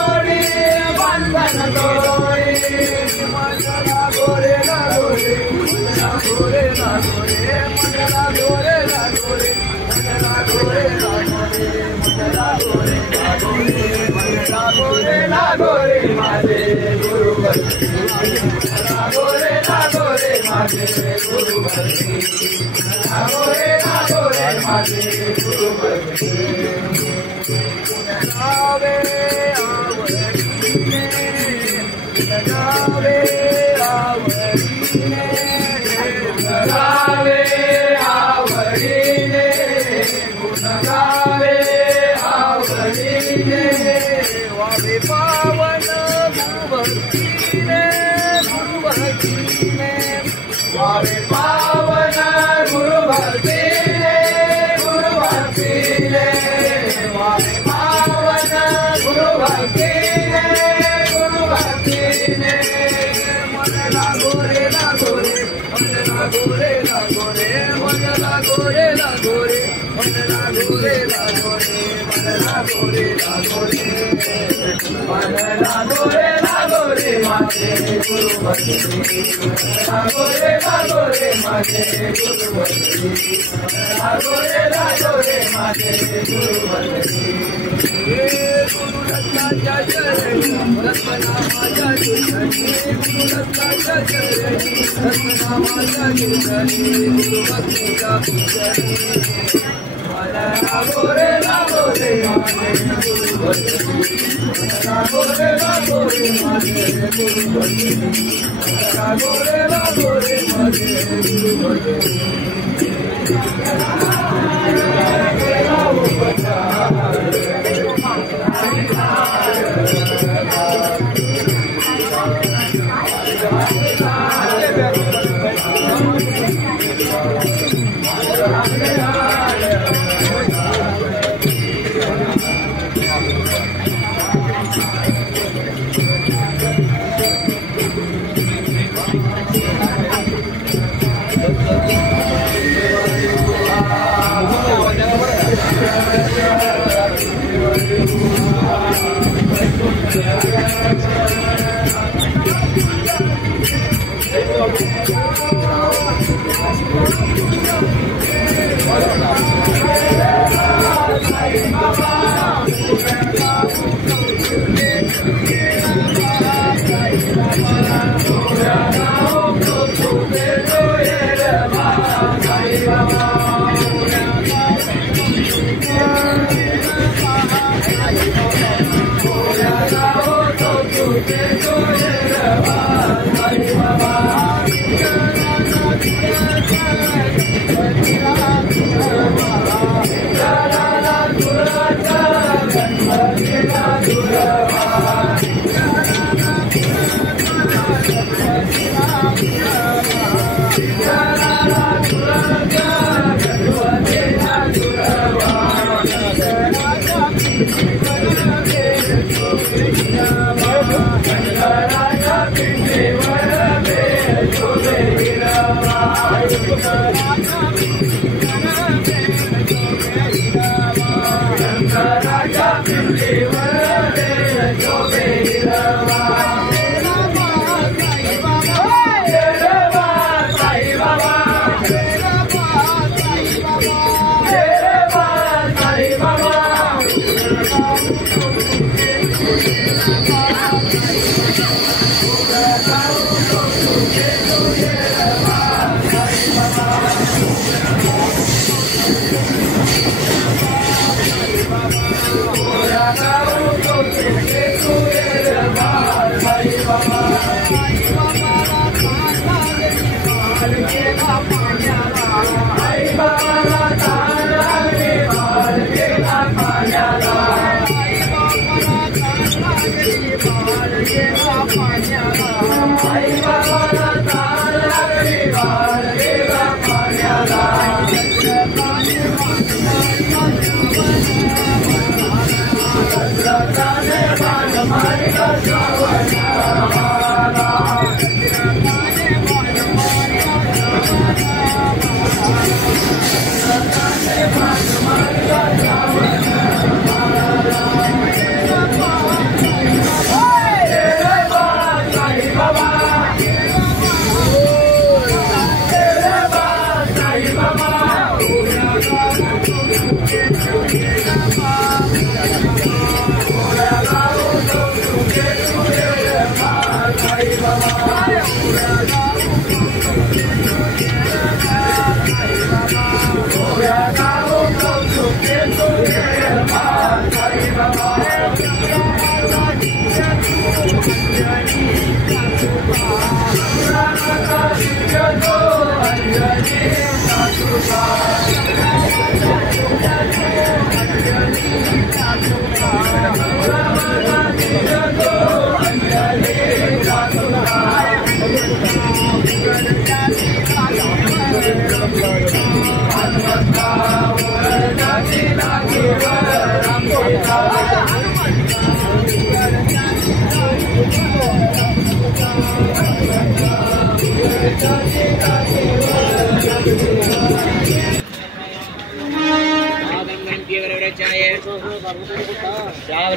जोड़ी बंधन तोड़ी मंगला गोरे लागोरे मंगला गोरे लागोरे मंगला गोरे लागोरे मंगला गोरे लागोरे मंगला गोरे लागोरे मंगला गोरे लागोरे माझे गुरुवरती मंगला गोरे लागोरे माझे गुरुवरती मंगला गोरे लागोरे माझे गुरुवरती गावे आवडीने गावे आवडीने गावे आवडीने गावे आवडीने वावे पावन गुरुभक्तीने गुरुभक्तीने वावे पावन गुरुभक्तीने गुरुभक्तीने वावे पावन गुरुभक्तीने गुरुभक्तीने मन लागोरे लागोरे मन लागोरे लागोरे मन लागोरे लागोरे मन लागोरे लागोरे मन लागोरे लागोरे मन लागोरे लागोरे माझे गुरुवरती लागोरे लागोरे माझे गुरुवरती लागोरे लागोरे माझे गुरुवरती गुरुदत्ताच्या चरणी रत्नामाच्या ठिकाणी गुरुदत्ताच्या चरणी रत्नामाच्या ठिकाणी गुरुभक्तीच्या ठिकाणी लागोरे लागोरे माझे गुरुवरती लागोरे लागोरे माझे गुरुवरती लागोरे लागोरे माझे गुरुवरती Bye.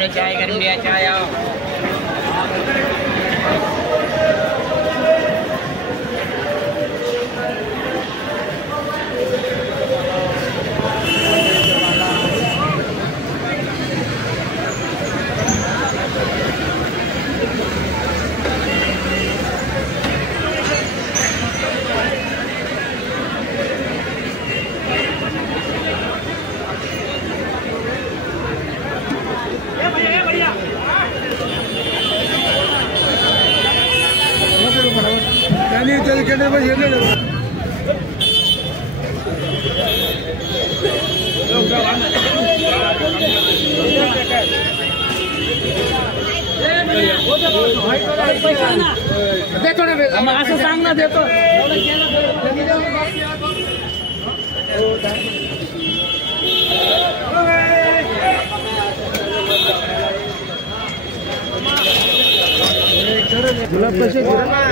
चाय गरम दिया चाय आओ देतो ना असं सांग ना देतो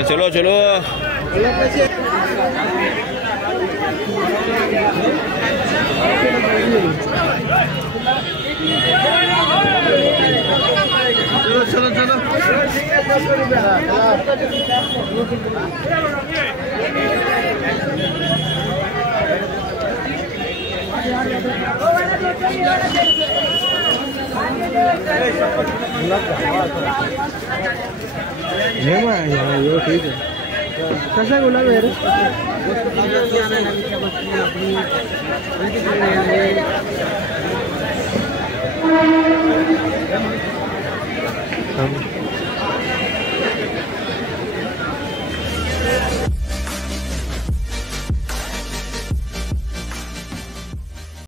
चलो चलो चलो चलो ठीक है कसा गुलाब है रे